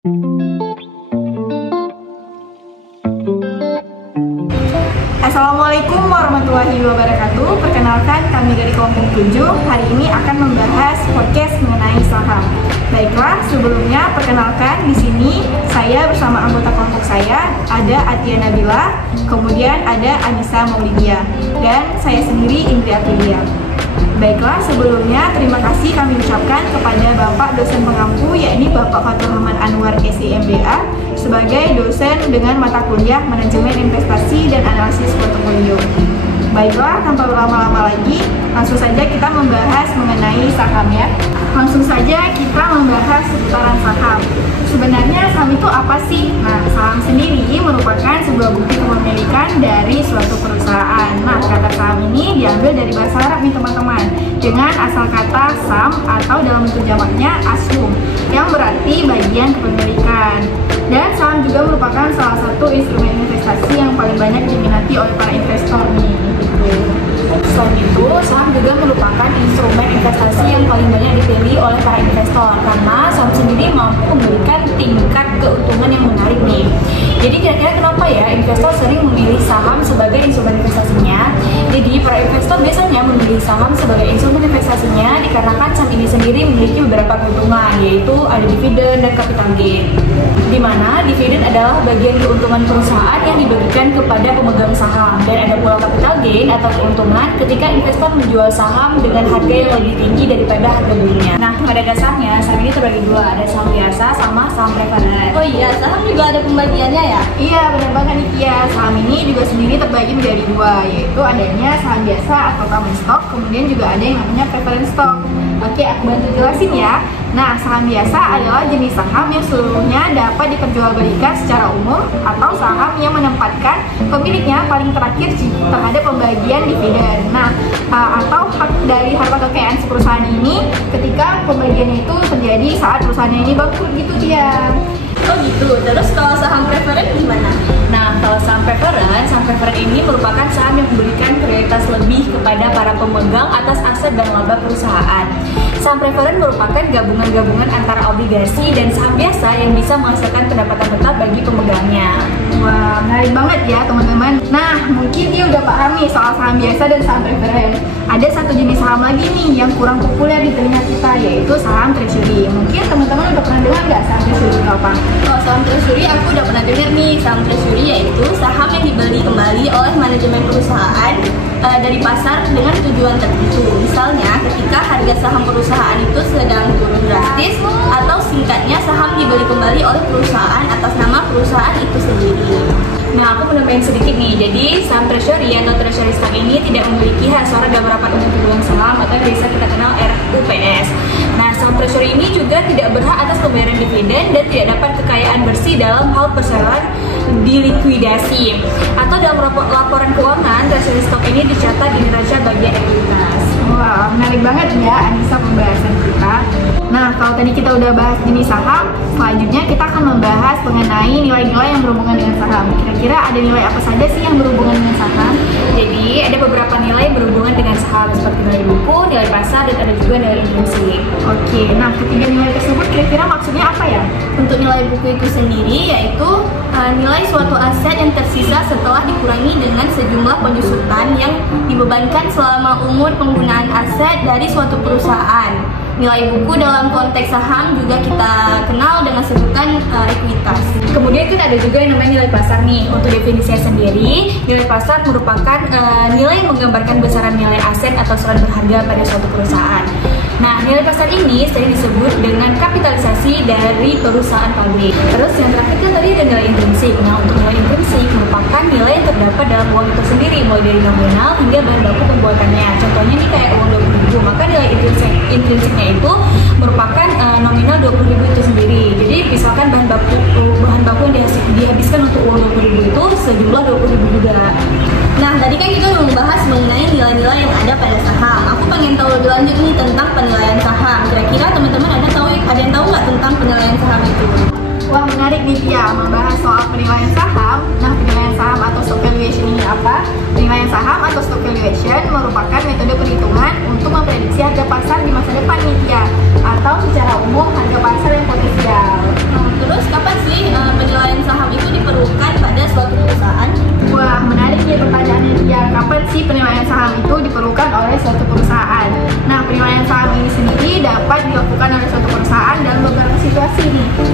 Assalamualaikum warahmatullahi wabarakatuh. Perkenalkan, kami dari kelompok 7 hari ini akan membahas podcast mengenai saham. Baiklah, sebelumnya perkenalkan di sini saya bersama anggota kelompok saya ada Atia Nabila, kemudian ada Anissa Maulidia, dan saya sendiri Indri Atilia. Baiklah, sebelumnya terima kasih kami ucapkan kepada Bapak dosen pengampu, yakni Bapak Fatur Rahman Anwar SIMBA, sebagai dosen dengan mata kuliah Manajemen Investasi dan Analisis Portofolio. Baiklah, tanpa berlama-lama lagi, langsung saja kita membahas mengenai saham ya. Langsung saja kita membahas seputaran saham. Sebenarnya saham itu apa sih? Nah, saham sendiri merupakan sebuah bukti kepemilikan dari suatu perusahaan. Nah, kata saham ini diambil dari bahasa Arab nih teman-teman, dengan asal kata sam atau dalam bentuk jamaknya ashum, yang berarti bagian kepemilikan. Dan saham juga merupakan salah satu instrumen investasi yang paling banyak diminati oleh para investor nih. Selain itu, saham juga merupakan instrumen investasi yang paling banyak dipilih oleh para investor karena saham sendiri mampu memberikan tingkat keuntungan yang menarik nih. Jadi kira-kira kenapa ya investor sering memilih saham sebagai instrumen investasinya? Jadi para investor biasanya memilih saham sebagai instrumen investasinya dikarenakan saham ini sendiri memiliki beberapa keuntungan, yaitu ada dividen dan capital gain. Di mana dividen adalah bagian keuntungan perusahaan yang diberikan kepada pemegang saham, dan ada pula capital gain atau keuntungan ketika investor menjual saham dengan harga yang lebih tinggi daripada harga belinya. Nah, pada dasarnya saham ini terbagi dua, ada saham biasa sama saham preferred. Oh iya, saham juga ada pembagiannya ya? Iya, benar banget nih Tia. Saham ini juga sendiri terbagi menjadi dua, yaitu adanya saham biasa atau common stock, kemudian juga ada yang namanya preference stock. Oke, aku bantu jelasin ya. Nah, saham biasa adalah jenis saham yang seluruhnya dapat diperjualbelikan secara umum atau saham yang menempatkan pemiliknya paling terakhir terhadap pembagian dividen. Nah, atau hak dari harta kekayaan perusahaan ini ketika pembagiannya itu terjadi saat perusahaannya ini bangkrut gitu dia. Oh gitu, terus kalau saham preferred gimana? Nah, kalau saham preferred ini merupakan saham yang memberikan prioritas lebih kepada para pemegang atas aset dan laba perusahaan. Saham preferred merupakan gabungan-gabungan antara obligasi dan saham biasa yang bisa menghasilkan pendapatan tetap bagi pemegangnya. Wah, menarik banget ya teman-teman. Nah, mungkin dia udah paham nih soal saham biasa dan saham preferred. Ada satu jenis saham lagi nih yang kurang populer di telinga kita, yaitu saham treasury. Mungkin teman-teman udah pernah dengar nggak saham treasury itu apa? Kalau saham treasury aku udah pernah dengar nih. Saham treasury yaitu saham yang dibeli kembali oleh manajemen perusahaan dari pasar dengan tujuan tertentu. Misalnya ketika harga saham perusahaan itu sedang turun drastis, atau singkatnya saham dibeli kembali oleh perusahaan atas nama perusahaan itu sendiri. Nah, aku menambahin sedikit nih. Jadi, saham treasury atau treasury stock ini tidak memiliki hak suara dalam rapat umum pemegang saham atau yang biasa kita kenal RUPS. Nah, saham treasury ini juga tidak berhak atas pembayaran dividen dan tidak dapat kekayaan bersih dalam hal perseroan dilikuidasi. Atau dalam laporan keuangan, treasury stock ini dicatat di neraca bagian ekuitas. Wah, menarik banget ya Anissa pembahasan kita. Nah, kalau tadi kita udah bahas jenis saham, selanjutnya kita akan membahas mengenai nilai-nilai yang berhubungan dengan saham. Kira-kira ada nilai apa saja sih yang berhubungan dengan saham? Jadi, ada beberapa nilai berhubungan dengan saham seperti nilai buku, nilai pasar, dan ada juga nilai intrinsik. Oke, nah ketiga nilai tersebut kira-kira maksudnya apa ya? Untuk nilai buku itu sendiri yaitu nilai suatu aset yang tersisa setelah dikurangi dengan sejumlah penjusutan yang dibebankan selama umur penggunaan aset dari suatu perusahaan. Nilai buku dalam konteks saham juga kita kenal dengan sebutan ekuitas. Kemudian itu ada juga yang namanya nilai pasar nih. Untuk definisinya sendiri, nilai pasar merupakan nilai yang menggambarkan besaran nilai aset atau surat berharga pada suatu perusahaan. Nah, nilai pasar ini sering disebut dengan kapitalisasi dari perusahaan pabrik. Terus yang terakhir kan tadi ada nilai intrinsik. Nah, untuk nilai intrinsik merupakan nilai yang terdapat dalam uang itu sendiri, mulai dari nominal hingga bahan baku pembuatannya. Contohnya nih kayak uang 20.000, maka nilai intrinsiknya itu merupakan nominal 20.000 itu sendiri. Jadi misalkan bahan baku yang dihabiskan untuk uang 20.000 itu sejumlah 20.000 juga. Nah, tadi kan kita membahas mengenai nilai-nilai yang ada pada saham. Aku pengen tahu lebih lanjut nih tentang penilaian saham. Kira-kira teman-teman ada yang tahu nggak tentang penilaian saham itu? Wah, menarik nih Tia, membahas soal penilaian saham. Nah, penilaian saham atau stock valuation ini apa? Penilaian saham atau stock valuation merupakan metode perhitungan untuk memprediksi harga pasar di masa depan nih Tia, atau secara umum harga pasar yang potensial. Terus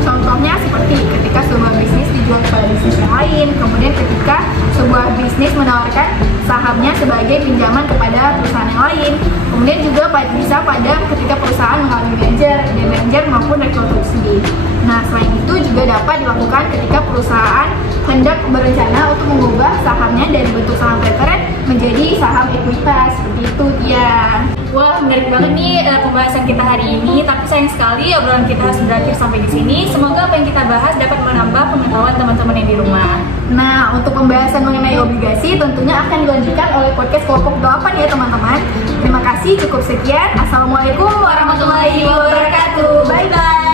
Contohnya seperti ketika sebuah bisnis dijual kepada bisnis yang lain, kemudian ketika sebuah bisnis menawarkan sahamnya sebagai pinjaman kepada perusahaan yang lain, kemudian juga bisa pada ketika perusahaan mengalami demerger maupun rekonstruksi. Nah, selain itu juga dapat dilakukan ketika perusahaan hendak berencana untuk mengubah sahamnya dari bentuk saham preferen menjadi saham ekuitas, seperti itu ya. Wah, menarik banget nih pembahasan kita hari ini. Tapi sayang sekali obrolan kita harus berakhir sampai di sini. Semoga apa yang kita bahas dapat menambah pengetahuan teman-teman yang di rumah. Nah, untuk pembahasan mengenai obligasi tentunya akan dilanjutkan oleh podcast kelompok 8 ya teman-teman. Terima kasih, cukup sekian. Assalamualaikum warahmatullahi wabarakatuh. Bye-bye.